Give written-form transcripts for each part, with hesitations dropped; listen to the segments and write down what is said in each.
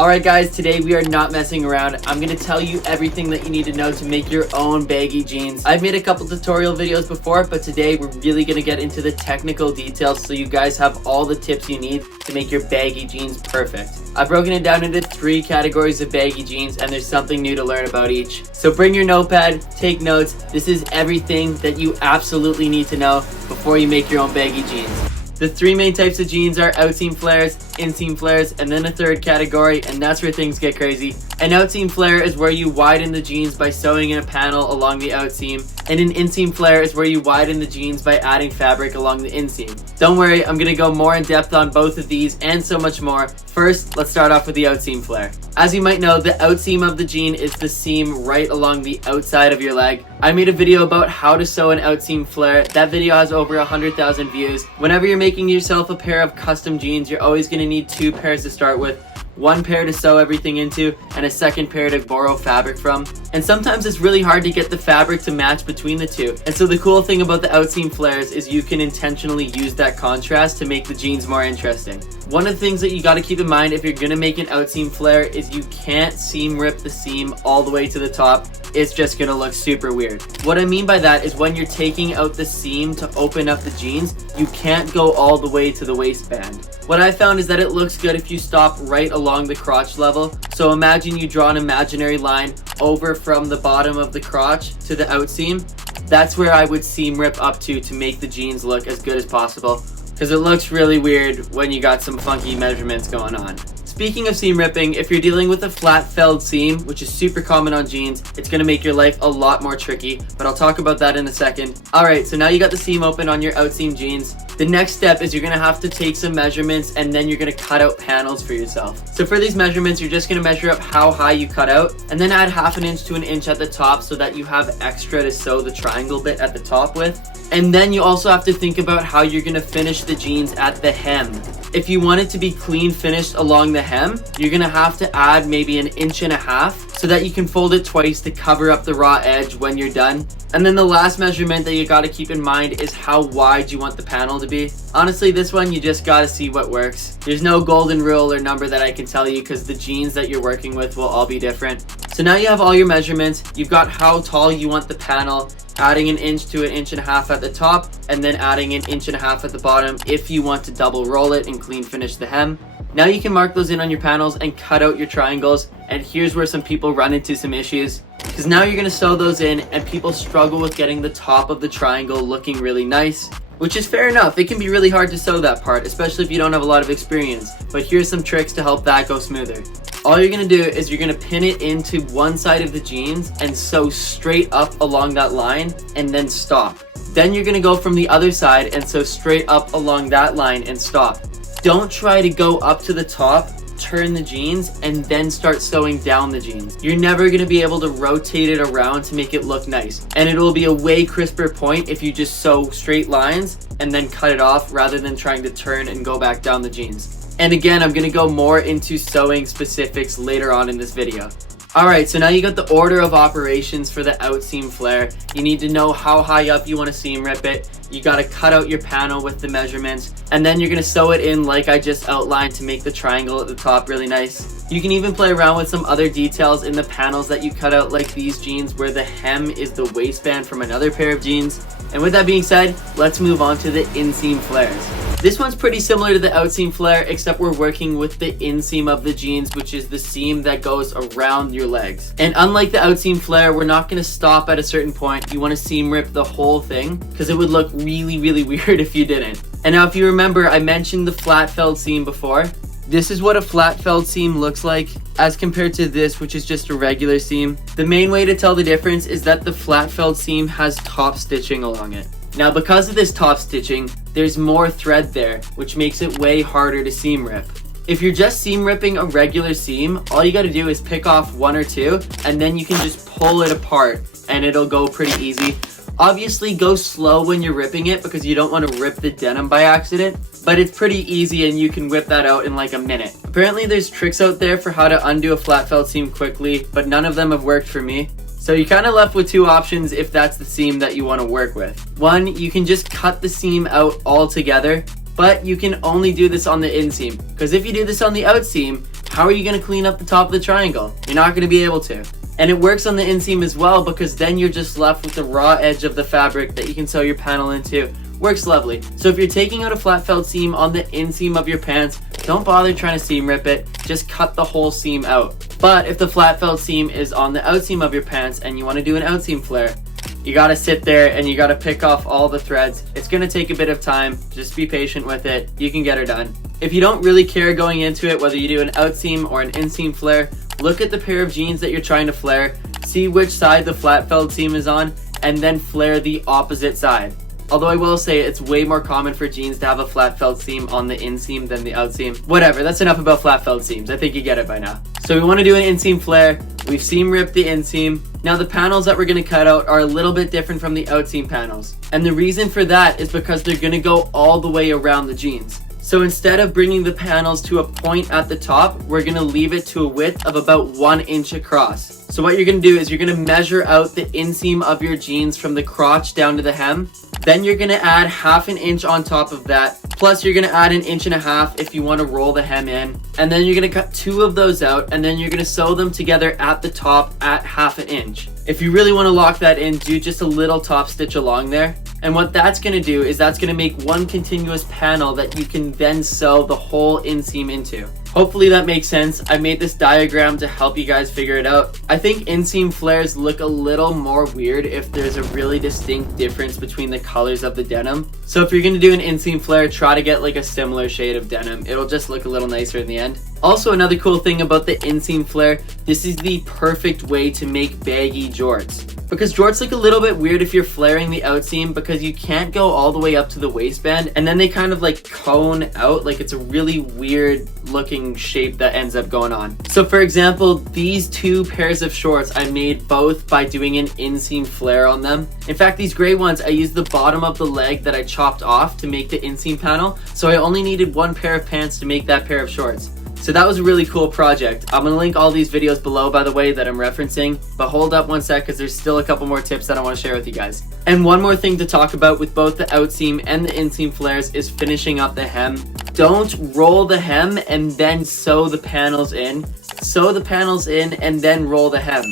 Alright guys, today we are not messing around. I'm going to tell you everything that you need to know to make your own baggy jeans. I've made a couple tutorial videos before, but today we're really going to get into the technical details so you guys have all the tips you need to make your baggy jeans perfect. I've broken it down into 3 categories of baggy jeans, and there's something new to learn about each. So bring your notepad, take notes. This is everything that you absolutely need to know before you make your own baggy jeans. The 3 main types of jeans are Outseam Flares, Inseam Flares, and then a 3rd category, and that's where things get crazy. An Outseam Flare is where you widen the jeans by sewing in a panel along the outseam, and an Inseam Flare is where you widen the jeans by adding fabric along the inseam. Don't worry, I'm going to go more in depth on both of these and so much more. First, let's start off with the Outseam Flare. As you might know, the outseam of the jean is the seam right along the outside of your leg. I made a video about how to sew an Outseam Flare. That video has over 100,000 views. Whenever you're making yourself a pair of custom jeans, you're always going to need 2 pairs to start with. 1 pair to sew everything into, and a 2nd pair to borrow fabric from. And sometimes it's really hard to get the fabric to match between the 2. And so the cool thing about the Outseam Flares is you can intentionally use that contrast to make the jeans more interesting. One of the things that you got to keep in mind if you're going to make an Outseam Flare is you can't seam rip the seam all the way to the top. It's just going to look super weird. What I mean by that is when you're taking out the seam to open up the jeans, you can't go all the way to the waistband. What I found is that it looks good if you stop right along the crotch level. So imagine you draw an imaginary line over from the bottom of the crotch to the outseam. That's where I would seam rip up to make the jeans look as good as possible, because it looks really weird when you got some funky measurements going on. Speaking of seam ripping, if you're dealing with a flat felled seam, which is super common on jeans, it's going to make your life a lot more tricky, but I'll talk about that in a second. Alright, so now you got the seam open on your outseam jeans. The next step is you're going to have to take some measurements, and then you're going to cut out panels for yourself. So for these measurements, you're just going to measure up how high you cut out, and then add 1/2 inch to 1 inch at the top so that you have extra to sew the triangle bit at the top with. And then you also have to think about how you're going to finish the jeans at the hem. If you want it to be clean finished along the hem, you're going to have to add maybe 1.5 inches so that you can fold it twice to cover up the raw edge when you're done. And then the last measurement that you got to keep in mind is how wide you want the panel to be. Honestly, this one you just got to see what works. There's no golden rule or number that I can tell you because the jeans that you're working with will all be different. So now you have all your measurements, you've got how tall you want the panel, adding 1 inch to 1.5 inches at the top, and then adding 1.5 inches at the bottom if you want to double roll it and clean finish the hem. Now you can mark those in on your panels and cut out your triangles, and here's where some people run into some issues. Because now you're going to sew those in, and people struggle with getting the top of the triangle looking really nice. Which is fair enough, it can be really hard to sew that part, especially if you don't have a lot of experience. But here's some tricks to help that go smoother. All you're going to do is you're going to pin it into one side of the jeans and sew straight up along that line and then stop. Then you're going to go from the other side and sew straight up along that line and stop. Don't try to go up to the top, turn the jeans, and then start sewing down the jeans. You're never going to be able to rotate it around to make it look nice. And it will be a way crisper point if you just sew straight lines and then cut it off rather than trying to turn and go back down the jeans. And again, I'm going to go more into sewing specifics later on in this video. Alright, so now you got the order of operations for the Outseam Flare. You need to know how high up you want to seam rip it. You got to cut out your panel with the measurements, and then you're going to sew it in like I just outlined to make the triangle at the top really nice. You can even play around with some other details in the panels that you cut out, like these jeans where the hem is the waistband from another pair of jeans. And with that being said, let's move on to the Inseam Flares. This one's pretty similar to the Outseam Flare, except we're working with the inseam of the jeans, which is the seam that goes around your legs. And unlike the Outseam Flare, we're not going to stop at a certain point. You want to seam rip the whole thing, because it would look really weird if you didn't. And now if you remember, I mentioned the flat felled seam before. This is what a flat felled seam looks like as compared to this, which is just a regular seam. The main way to tell the difference is that the flat felled seam has top stitching along it. Now because of this top stitching, there's more thread there, which makes it way harder to seam rip. If you're just seam ripping a regular seam, all you got to do is pick off 1 or 2, and then you can just pull it apart and it'll go pretty easy. Obviously go slow when you're ripping it because you don't want to rip the denim by accident, but it's pretty easy and you can whip that out in like a minute. Apparently there's tricks out there for how to undo a flat felled seam quickly, but none of them have worked for me. So you're kind of left with 2 options if that's the seam that you want to work with. One, you can just cut the seam out altogether, but you can only do this on the inseam, because if you do this on the outseam, how are you going to clean up the top of the triangle? You're not going to be able to. And it works on the inseam as well, because then you're just left with the raw edge of the fabric that you can sew your panel into. Works lovely. So if you're taking out a flat felt seam on the inseam of your pants, don't bother trying to seam rip it, just cut the whole seam out. But if the flat felt seam is on the outseam of your pants and you want to do an outseam flare, you gotta sit there and you gotta pick off all the threads. It's gonna take a bit of time, just be patient with it, you can get her done. If you don't really care going into it whether you do an outseam or an inseam flare, look at the pair of jeans that you're trying to flare, see which side the flat felt seam is on, and then flare the opposite side. Although I will say it's way more common for jeans to have a flat felt seam on the inseam than the outseam. Whatever, that's enough about flat felt seams. I think you get it by now. So we want to do an inseam flare. We've seam ripped the inseam. Now the panels that we're going to cut out are a little bit different from the outseam panels. And the reason for that is because they're going to go all the way around the jeans. So instead of bringing the panels to a point at the top, we're going to leave it to a width of about 1 inch across. So what you're going to do is you're going to measure out the inseam of your jeans from the crotch down to the hem. Then you're going to add 1/2 inch on top of that. Plus you're going to add 1.5 inches if you want to roll the hem in. And then you're going to cut 2 of those out, and then you're going to sew them together at the top at 1/2 inch. If you really want to lock that in, do just a little top stitch along there. And what that's going to do is that's going to make one continuous panel that you can then sew the whole inseam into. Hopefully that makes sense. I made this diagram to help you guys figure it out. I think inseam flares look a little more weird if there's a really distinct difference between the colors of the denim. So if you're going to do an inseam flare, try to get like a similar shade of denim. It'll just look a little nicer in the end. Also, another cool thing about the inseam flare, this is the perfect way to make baggy jorts. Because jorts look a little bit weird if you're flaring the outseam, because you can't go all the way up to the waistband, and then they kind of like cone out, like it's a really weird looking shape that ends up going on. So for example, these 2 pairs of shorts I made both by doing an inseam flare on them. In fact, these gray ones, I used the bottom of the leg that I chopped off to make the inseam panel, so I only needed 1 pair of pants to make that pair of shorts. So that was a really cool project. I'm going to link all these videos below, by the way, that I'm referencing. But hold up one sec, because there's still a couple more tips that I want to share with you guys. And one more thing to talk about with both the outseam and the inseam flares is finishing up the hem. Don't roll the hem and then sew the panels in. Sew the panels in and then roll the hem.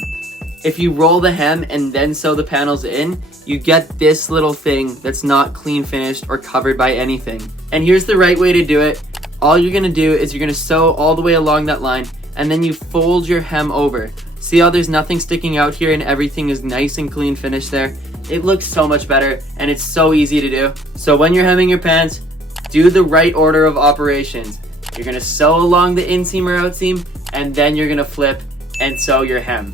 If you roll the hem and then sew the panels in, you get this little thing that's not clean finished or covered by anything. And here's the right way to do it. All you're going to do is you're going to sew all the way along that line, and then you fold your hem over. See how there's nothing sticking out here and everything is nice and clean finished there? It looks so much better, and it's so easy to do. So when you're hemming your pants, do the right order of operations. You're going to sew along the inseam or outseam, and then you're going to flip and sew your hem.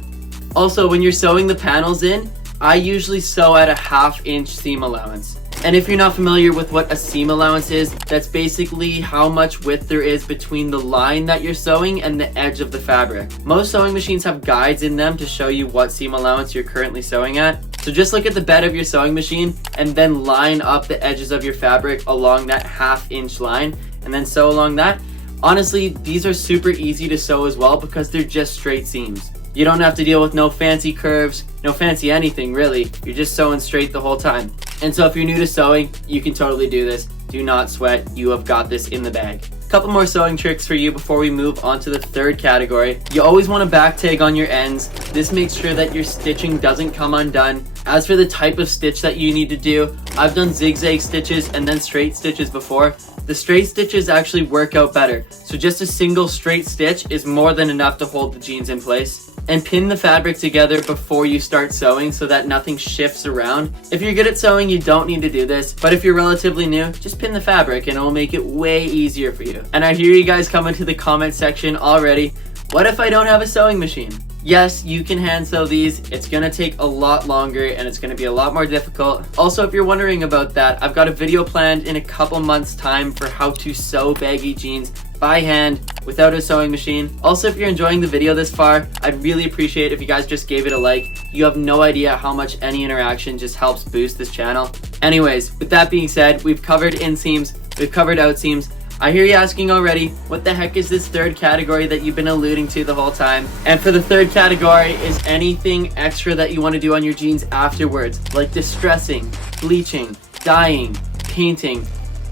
Also, when you're sewing the panels in, I usually sew at a 1/2 inch seam allowance. And if you're not familiar with what a seam allowance is, that's basically how much width there is between the line that you're sewing and the edge of the fabric. Most sewing machines have guides in them to show you what seam allowance you're currently sewing at. So just look at the bed of your sewing machine and then line up the edges of your fabric along that 1/2 inch line and then sew along that. Honestly, these are super easy to sew as well because they're just straight seams. You don't have to deal with no fancy curves, no fancy anything really. You're just sewing straight the whole time. And so if you're new to sewing, you can totally do this. Do not sweat, you have got this in the bag. Couple more sewing tricks for you before we move on to the 3rd category. You always want a back tag on your ends. This makes sure that your stitching doesn't come undone. As for the type of stitch that you need to do, I've done zigzag stitches and then straight stitches before. The straight stitches actually work out better. So just a single straight stitch is more than enough to hold the jeans in place. And pin the fabric together before you start sewing so that nothing shifts around. If you're good at sewing, you don't need to do this, but if you're relatively new, just pin the fabric and it will make it way easier for you. And I hear you guys come into the comment section already. What if I don't have a sewing machine? Yes, you can hand sew these. It's gonna take a lot longer and it's gonna be a lot more difficult. Also, if you're wondering about that, I've got a video planned in a couple months' time for how to sew baggy jeans by hand without a sewing machine. Also, if you're enjoying the video this far, I'd really appreciate if you guys just gave it a like. You have no idea how much any interaction just helps boost this channel. Anyways, with that being said, we've covered inseams, we've covered outseams. I hear you asking already, what the heck is this 3rd category that you've been alluding to the whole time? And for the 3rd category is anything extra that you want to do on your jeans afterwards, like distressing, bleaching, dyeing, painting,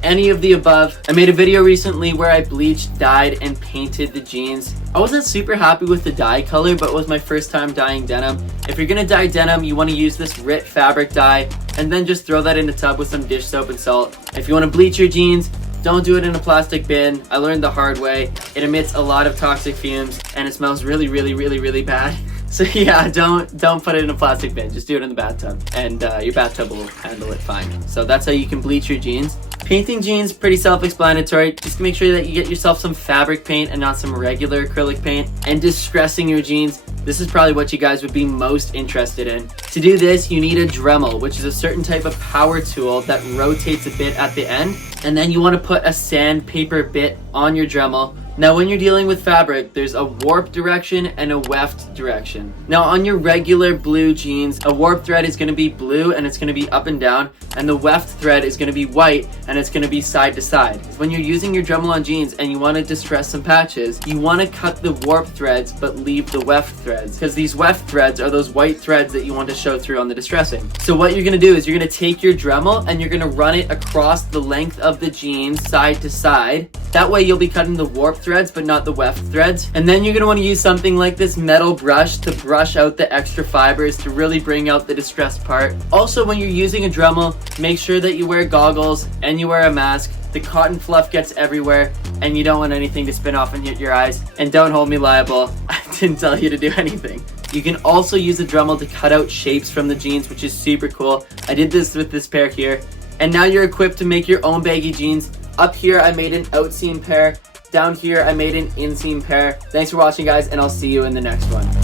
any of the above. I made a video recently where I bleached, dyed, and painted the jeans. I wasn't super happy with the dye color, but it was my first time dyeing denim. If you're gonna dye denim, you want to use this RIT fabric dye, and then just throw that in a tub with some dish soap and salt. If you want to bleach your jeans, don't do it in a plastic bin. I learned the hard way. It emits a lot of toxic fumes, and it smells really, really, really, really bad. So yeah, don't put it in a plastic bin. Just do it in the bathtub, and your bathtub will handle it fine. So that's how you can bleach your jeans. Painting jeans, pretty self-explanatory. Just make sure that you get yourself some fabric paint and not some regular acrylic paint. And distressing your jeans, this is probably what you guys would be most interested in. To do this, you need a Dremel, which is a certain type of power tool that rotates a bit at the end. And then you want to put a sandpaper bit on your Dremel. Now when you're dealing with fabric, there's a warp direction and a weft direction. Now on your regular blue jeans, a warp thread is going to be blue and it's going to be up and down, and the weft thread is going to be white and it's going to be side to side. When you're using your Dremel on jeans and you want to distress some patches, you want to cut the warp threads but leave the weft threads, because these weft threads are those white threads that you want to show through on the distressing. So what you're going to do is you're going to take your Dremel and you're going to run it across the length of the jeans side to side. That way you'll be cutting the warp threads but not the weft threads. And then you're going to want to use something like this metal brush to brush out the extra fibers to really bring out the distressed part. Also, when you're using a Dremel, make sure that you wear goggles and you wear a mask. The cotton fluff gets everywhere and you don't want anything to spin off and hit your eyes. And don't hold me liable, I didn't tell you to do anything. You can also use a Dremel to cut out shapes from the jeans, which is super cool. I did this with this pair here. And now you're equipped to make your own baggy jeans. Up here I made an Outseam pair. Down here I made an Inseam pair. Thanks for watching, guys, and I'll see you in the next one.